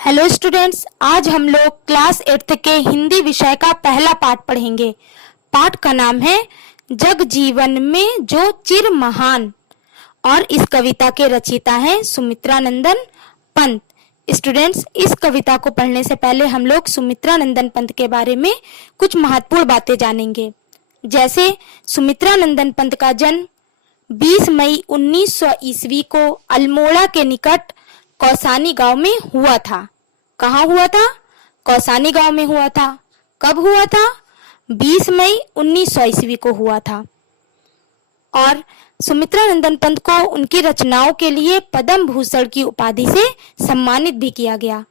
Hello students, आज हम लोग क्लास 8th के हिंदी विषय का पहला पाठ पढ़ेंगे। पाठ का नाम है जग जीवन में जो चिर महान और इस कविता के रचयिता हैं सुमित्रानंदन पंत। स्टूडेंट्स, इस कविता को पढ़ने से पहले हम लोग सुमित्रानंदन पंत के बारे में कुछ महत्वपूर्ण बातें जानेंगे। जैसे सुमित्रानंदन पंत का जन्म 20 मई 1900 ईस्वी को अल्मोड़ा के निकट कौसानी गांव में हुआ था। कहाँ हुआ था? कौसानी गांव में हुआ था। कब हुआ था? 20 मई 1900 ईस्वी को हुआ था। और सुमित्रानंदन पंत को उनकी रचनाओं के लिए पद्म भूषण की उपाधि से सम्मानित भी किया गया।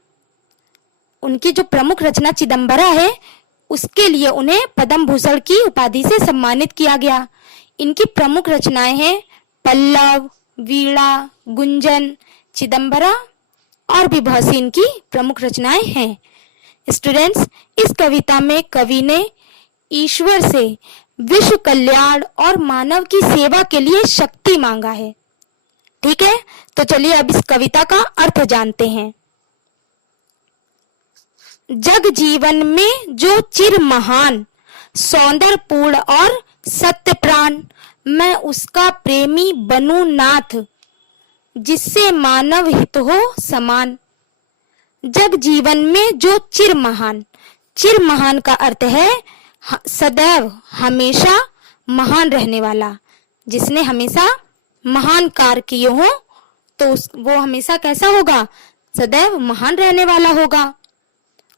उनकी जो प्रमुख रचना चिदंबरा है, उसके लिए उन्हें पद्म भूषण की उपाधि से सम्मानित किया गया। इनकी प्रमुख रचनाएं हैं पल्लव, वीणा, गुंजन, चिदंबरा और भी बहुत सी इनकी प्रमुख रचनाएं हैं। स्टूडेंट्स, इस कविता में कवि ने ईश्वर से विश्व कल्याण और मानव की सेवा के लिए शक्ति मांगा है। ठीक है, तो चलिए अब इस कविता का अर्थ जानते हैं। जग जीवन में जो चिर महान, सौंदर्यपूर्ण और सत्य प्राण, मैं उसका प्रेमी बनूं नाथ, जिससे मानव हित हो समान। जग जीवन में जो चिर महान, चिर महान का अर्थ है सदैव, हमेशा महान रहने वाला। जिसने हमेशा महान कार्य किए हो तो वो हमेशा कैसा होगा? सदैव महान रहने वाला होगा।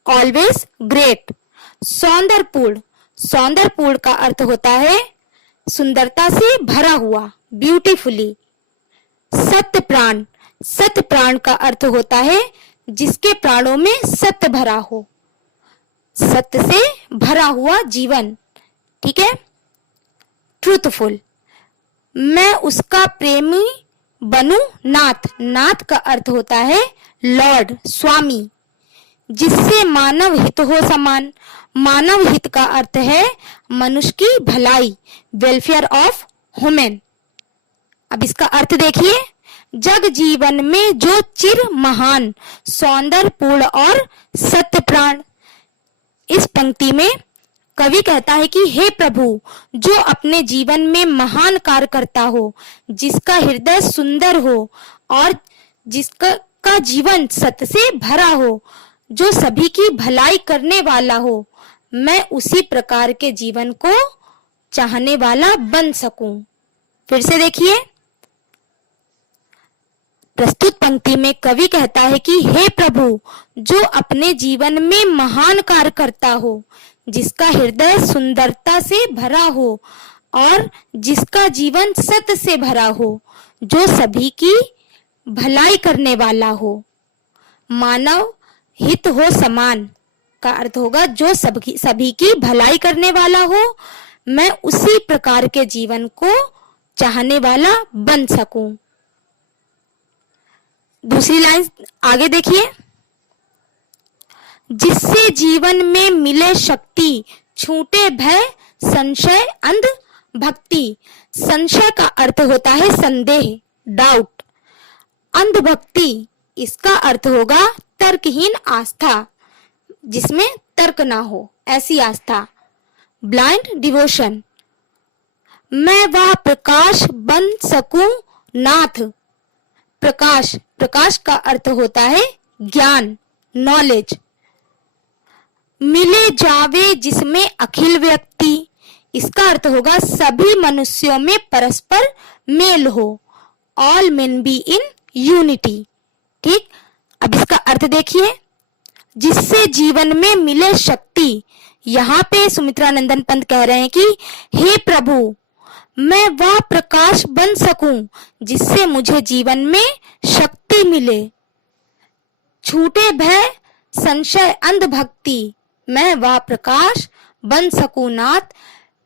Always great. सौंदर्यपूर्ण, सौंदर्यपूर्ण का अर्थ होता है सुंदरता से भरा हुआ, ब्यूटीफुली। सत्य प्राण, सत्य प्राण का अर्थ होता है जिसके प्राणों में सत्य भरा हो, सत्य से भरा हुआ जीवन। ठीक है। ट्रूथफुल, मैं उसका प्रेमी बनूं नाथ, नाथ का अर्थ होता है लॉर्ड, स्वामी। जिससे मानव हित हो समान, मानव हित का अर्थ है मनुष्य की भलाई, वेलफेयर ऑफ ह्यूमन। अब इसका अर्थ देखिए, जग जीवन में जो चिर महान, सौंदर्यपूर्ण और सत्य प्राण। इस पंक्ति में कवि कहता है कि हे प्रभु, जो अपने जीवन में महान कार्य करता हो, जिसका हृदय सुंदर हो और जिसका जीवन सत्य से भरा हो, जो सभी की भलाई करने वाला हो, मैं उसी प्रकार के जीवन को चाहने वाला बन सकूं। फिर से देखिए, प्रस्तुत पंक्ति में कवि कहता है कि हे प्रभु, जो अपने जीवन में महान कार्य करता हो, जिसका हृदय सुंदरता से भरा हो और जिसका जीवन सत्य से भरा हो, जो सभी की भलाई करने वाला हो, मानव हित हो समान का अर्थ होगा जो सभी की भलाई करने वाला हो, मैं उसी प्रकार के जीवन को चाहने वाला बन सकूं। दूसरी लाइन आगे देखिए, जिससे जीवन में मिले शक्ति, छूटे भय संशय अंध भक्ति। संशय का अर्थ होता है संदेह, डाउट। अंध भक्ति, इसका अर्थ होगा तर्कहीन आस्था, जिसमें तर्क ना हो, ऐसी आस्था। ब्लाइंड डिवोशन, मैं वह प्रकाश बन सकूं नाथ। प्रकाश, प्रकाश का अर्थ होता है ज्ञान, नॉलेज। मिले जावे जिसमें अखिल व्यक्ति, इसका अर्थ होगा सभी मनुष्यों में परस्पर मेल हो, all main be in unity. ठीक, अब इसका अर्थ देखिए, जिससे जीवन में मिले शक्ति। यहाँ पे सुमित्रानंदन पंत कह रहे हैं कि हे प्रभु, मैं वह प्रकाश बन सकूं जिससे मुझे जीवन में शक्ति मिले। छूटे भय संशय अंध भक्ति, मैं वह प्रकाश बन सकूं नाथ।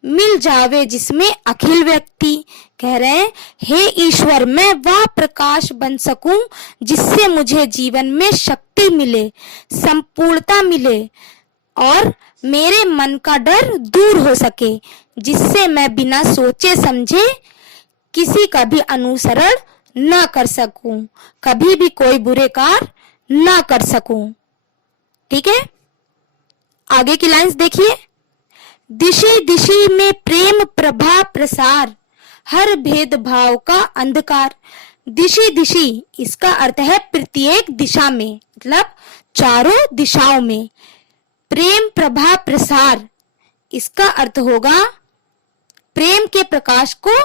मिल जावे जिसमें अखिल व्यक्ति, कह रहे हैं हे ईश्वर, मैं वह प्रकाश बन सकूं जिससे मुझे जीवन में शक्ति मिले, संपूर्णता मिले और मेरे मन का डर दूर हो सके, जिससे मैं बिना सोचे समझे किसी का भी अनुसरण न कर सकूं, कभी भी कोई बुरे कार्य ना कर सकूं। ठीक है, आगे की लाइंस देखिए। दिशि दिशि में प्रेम प्रभा प्रसार, हर भेदभाव का अंधकार। दिशि दिशि इसका अर्थ है प्रत्येक दिशा में, मतलब चारों दिशाओं में। प्रेम प्रभा प्रसार इसका अर्थ होगा प्रेम के प्रकाश को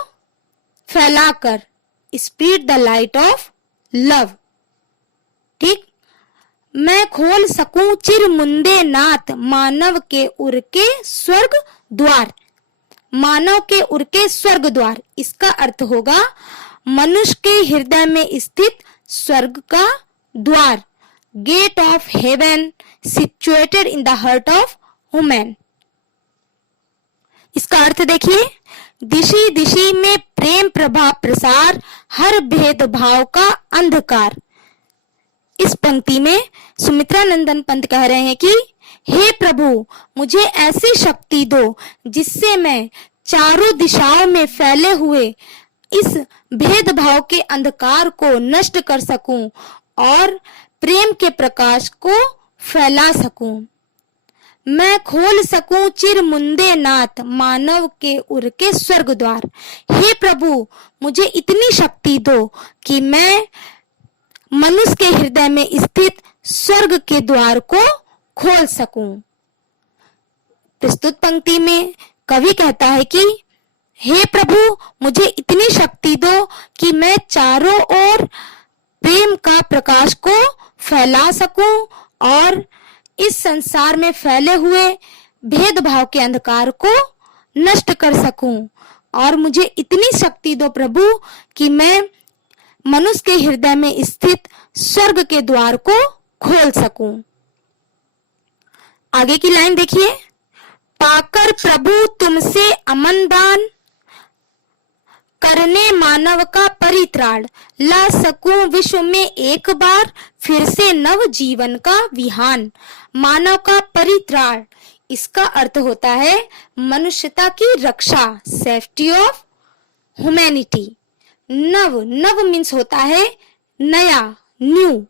फैलाकर, spread the light of love. ठीक, मैं खोल सकूं चिर मुंदे नाथ, मानव के उर के स्वर्ग द्वार। मानव के उर के स्वर्ग द्वार इसका अर्थ होगा मनुष्य के हृदय में स्थित स्वर्ग का द्वार, gate of heaven situated in the heart of women. इसका अर्थ देखिए, दिशि दिशि में प्रेम प्रभा प्रसार, हर भेदभाव का अंधकार। इस पंक्ति में सुमित्रा नंदन पंत कह रहे हैं कि हे प्रभु, मुझे ऐसी शक्ति दो जिससे मैं चारों दिशाओं में फैले हुए इस भेदभाव के अंधकार को नष्ट कर सकूं और प्रेम के प्रकाश को फैला सकूं। मैं खोल सकूं चिर मुंदे नाथ, मानव के उर के स्वर्ग द्वार। हे प्रभु, मुझे इतनी शक्ति दो कि मैं मनुष्य के हृदय में स्थित स्वर्ग के द्वार को खोल सकूं। प्रस्तुत पंक्ति में कवि कहता है कि हे प्रभु, मुझे इतनी शक्ति दो कि मैं चारों ओर प्रेम का प्रकाश को फैला सकूं और इस संसार में फैले हुए भेदभाव के अंधकार को नष्ट कर सकूं। और मुझे इतनी शक्ति दो प्रभु कि मैं मनुष्य के हृदय में स्थित स्वर्ग के द्वार को खोल सकूं। आगे की लाइन देखिए। पाकर प्रभु तुमसे अमन दान, करने मानव का परित्राण, ला सकूं विश्व में एक बार फिर से नव जीवन का विहान। मानव का परित्राण इसका अर्थ होता है मनुष्यता की रक्षा, सेफ्टी ऑफ ह्यूमैनिटी। नव, नव मीन्स होता है नया, न्यू।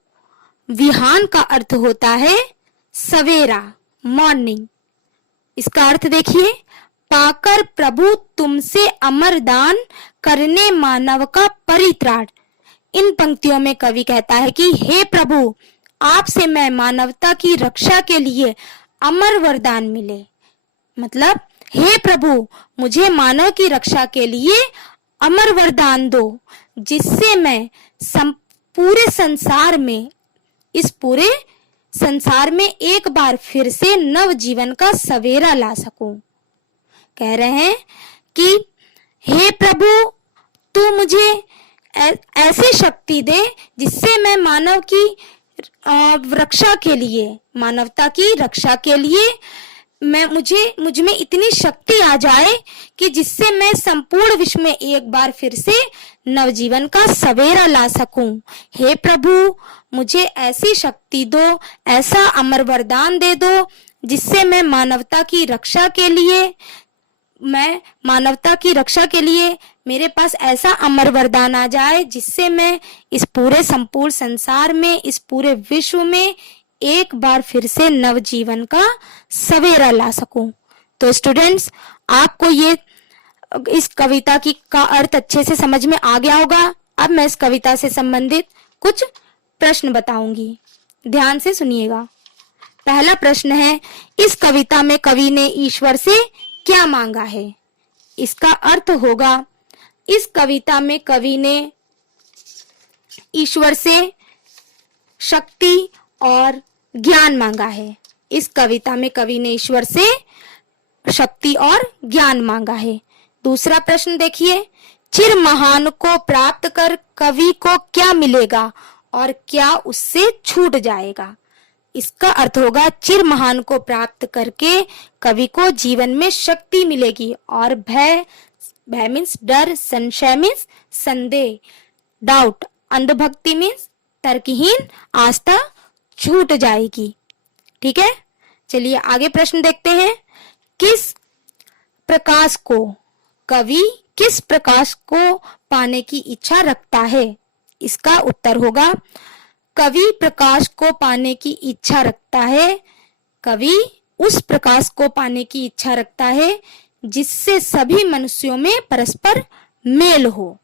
विहान का अर्थ होता है सवेरा, मॉर्निंग। इसका अर्थ देखिए, पाकर प्रभु तुमसे अमर दान, करने मानव का परित्राण। इन पंक्तियों में कवि कहता है कि हे प्रभु, आपसे मैं मानवता की रक्षा के लिए अमर वरदान मिले। मतलब हे प्रभु, मुझे मानव की रक्षा के लिए अमर वरदान दो, जिससे मैं पूरे संसार में, इस पूरे संसार में एक बार फिर से नव जीवन का सवेरा ला सकूं। कह रहे हैं कि हे प्रभु, तू मुझे ऐसी शक्ति दे जिससे मैं मानव की रक्षा के लिए, मानवता की रक्षा के लिए मुझ में इतनी शक्ति आ जाए कि जिससे मैं संपूर्ण विश्व में एक बार फिर से नवजीवन का सवेरा ला सकूं। हे प्रभु, मुझे ऐसी शक्ति दो, ऐसा अमर वरदान दे दो जिससे मैं मानवता की रक्षा के लिए मेरे पास ऐसा अमर वरदान आ जाए जिससे मैं इस पूरे संपूर्ण संसार में, इस पूरे विश्व में एक बार फिर से नवजीवन का सवेरा ला सकूं। तो स्टूडेंट्स, आपको ये इस कविता का अर्थ अच्छे से समझ में आ गया होगा। अब मैं इस कविता से संबंधित कुछ प्रश्न बताऊंगी, ध्यान से सुनिएगा। पहला प्रश्न है, इस कविता में कवि ने ईश्वर से क्या मांगा है? इसका अर्थ होगा, इस कविता में कवि ने ईश्वर से शक्ति और ज्ञान मांगा है। इस कविता में कवि ने ईश्वर से शक्ति और ज्ञान मांगा है। दूसरा प्रश्न देखिए, चिर महान को प्राप्त कर कवि को क्या मिलेगा और क्या उससे छूट जाएगा? इसका अर्थ होगा, चिर महान को प्राप्त करके कवि को जीवन में शक्ति मिलेगी और भय मीन्स डर, संशय मीन्स संदेह, डाउट, अंधभक्ति मीन्स तर्कहीन आस्था छूट जाएगी। ठीक है, चलिए आगे प्रश्न देखते हैं। कवि किस प्रकाश को पाने की इच्छा रखता है? इसका उत्तर होगा, कवि प्रकाश को पाने की इच्छा रखता है, कवि उस प्रकाश को पाने की इच्छा रखता है जिससे सभी मनुष्यों में परस्पर मेल हो।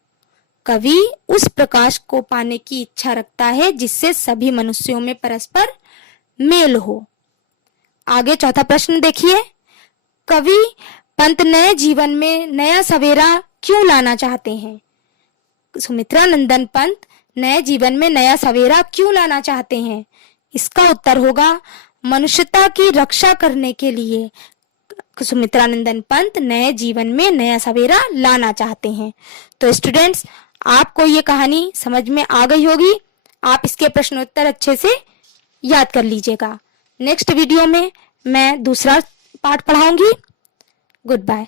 कवि उस प्रकाश को पाने की इच्छा रखता है जिससे सभी मनुष्यों में परस्पर मेल हो। आगे चौथा प्रश्न देखिए, कवि पंत नए जीवन में नया सवेरा क्यों लाना चाहते हैं? सुमित्रा नंदन पंत नए जीवन में नया सवेरा क्यों लाना चाहते हैं? इसका उत्तर होगा मनुष्यता की रक्षा करने के लिए सुमित्रा नंदन पंत नए जीवन में नया सवेरा लाना चाहते हैं। तो स्टूडेंट्स, आपको ये कहानी समझ में आ गई होगी। आप इसके प्रश्नोत्तर अच्छे से याद कर लीजिएगा। नेक्स्ट वीडियो में मैं दूसरा पार्ट पढ़ाऊंगी। Good bye.